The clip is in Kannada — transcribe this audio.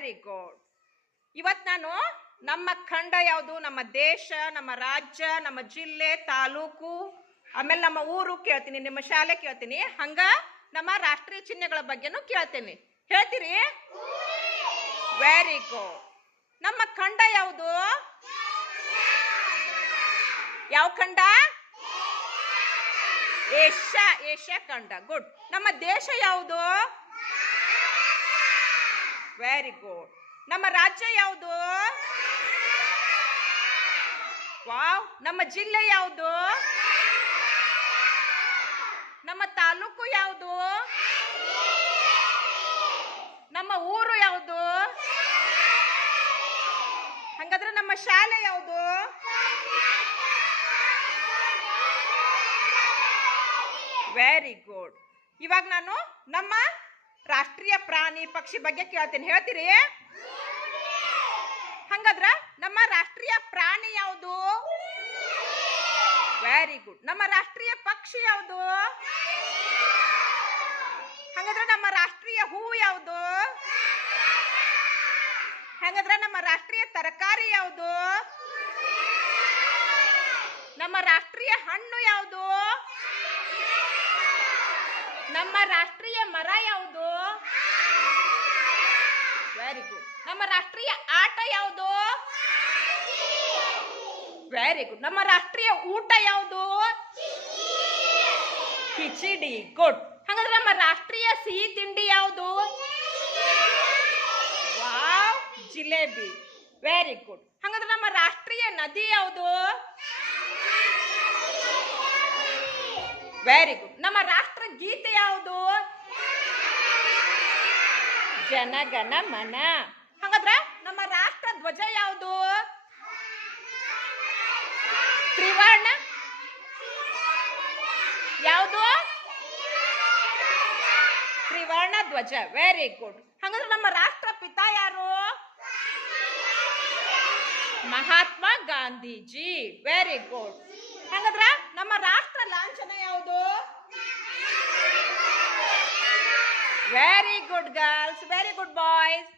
Very good. ಇವತ್ತು ನಾನು ನಮ್ಮ ಖಂಡ ಯಾವುದು, ನಮ್ಮ ದೇಶ, ನಮ್ಮ ರಾಜ್ಯ, ನಮ್ಮ ಜಿಲ್ಲೆ, ತಾಲೂಕು, ಆಮೇಲೆ ನಮ್ಮ ಊರು ಕೇಳ್ತೀನಿ, ನಿಮ್ಮ ಶಾಲೆ ಕೇಳ್ತೀನಿ, ಹಂಗ ನಮ್ಮ ರಾಷ್ಟ್ರೀಯ ಚಿಹ್ನೆಗಳ ಬಗ್ಗೆನೂ ಕೇಳ್ತೀನಿ. ಹೇಳ್ತೀರಿ? Very good. ನಮ್ಮ ಖಂಡ ಯಾವುದು? ಯಾವ ಖಂಡ? ಏಷ್ಯಾ ಖಂಡ. ಗುಡ್. ನಮ್ಮ ದೇಶ ಯಾವುದು? Very good. ನಮ್ಮ ರಾಜ್ಯ ಯಾವುದು? ವಾವ್. ನಮ್ಮ ಜಿಲ್ಲೆ ಯಾವುದು? ನಮ್ಮ ತಾಲೂಕು ಯಾವುದು? ನಮ್ಮ ಊರು ಯಾವುದು? ಹಂಗಾದ್ರೆ ನಮ್ಮ ಶಾಲೆ ಯಾವುದು? Very good. ಇವಾಗ ನಾನು ನಮ್ಮ ರಾಷ್ಟ್ರೀಯ ಪ್ರಾಣಿ ಪಕ್ಷಿ ಬಗ್ಗೆ ಕೇಳ್ತೀನಿ. ಹೇಳ್ತೀರಿ? ಹಂಗಾದ್ರ ನಮ್ಮ ರಾಷ್ಟ್ರೀಯ ಪ್ರಾಣಿ ಯಾವುದು? Very good. ನಮ್ಮ ರಾಷ್ಟ್ರೀಯ ಪಕ್ಷಿ ಯಾವುದು? ಹಂಗಾದ್ರೆ ನಮ್ಮ ರಾಷ್ಟ್ರೀಯ ಹೂವು ಯಾವುದು? ಹಾಗಾದ್ರೆ ನಮ್ಮ ರಾಷ್ಟ್ರೀಯ ತರಕಾರಿ ಯಾವುದು? ನಮ್ಮ ರಾಷ್ಟ್ರೀಯ ಹಣ್ಣು ಯಾವುದು? ನಮ್ಮ ರಾಷ್ಟ್ರೀಯ ಮರ ಯಾವುದು? Very good. ನಮ್ಮ ರಾಷ್ಟ್ರೀಯ ಆಟ ಯಾವುದು? Very good. ನಮ್ಮ ರಾಷ್ಟ್ರೀಯ ಊಟ ಯಾವುದು? ಕಿಚಡಿ. ಗುಡ್. ಹಾಗಾದ್ರೆ ನಮ್ಮ ರಾಷ್ಟ್ರೀಯ ಸಿಹಿ ತಿಂಡಿ ಯಾವುದು? ವಾವ್, ಜಿಲೇಬಿ. Very good. ಹಾಗಾದ್ರೆ ನಮ್ಮ ರಾಷ್ಟ್ರೀಯ ನದಿ ಯಾವುದು? Very good. ನಮ್ಮ ರಾಷ್ಟ್ರ ಗೀತೆ ಯಾವುದು? ಜನಗಣ ಮನ. ಹಾಗಾದ್ರೆ ನಮ್ಮ ರಾಷ್ಟ್ರ ಧ್ವಜ ಯಾವುದು? ತ್ರಿವರ್ಣ ಯಾವುದು? ತ್ರಿವರ್ಣ ಧ್ವಜ. Very good. ಹಾಗಾದ್ರೆ ನಮ್ಮ ರಾಷ್ಟ್ರ ಪಿತಾ ಯಾರು? ಮಹಾತ್ಮ ಗಾಂಧೀಜಿ. Very good. ಹಾಗಾದ್ರೆ ನಮ್ಮ ರಾಷ್ಟ್ರ ಲಾಂಛನ ಯಾವುದು? Very good girls, very good boys.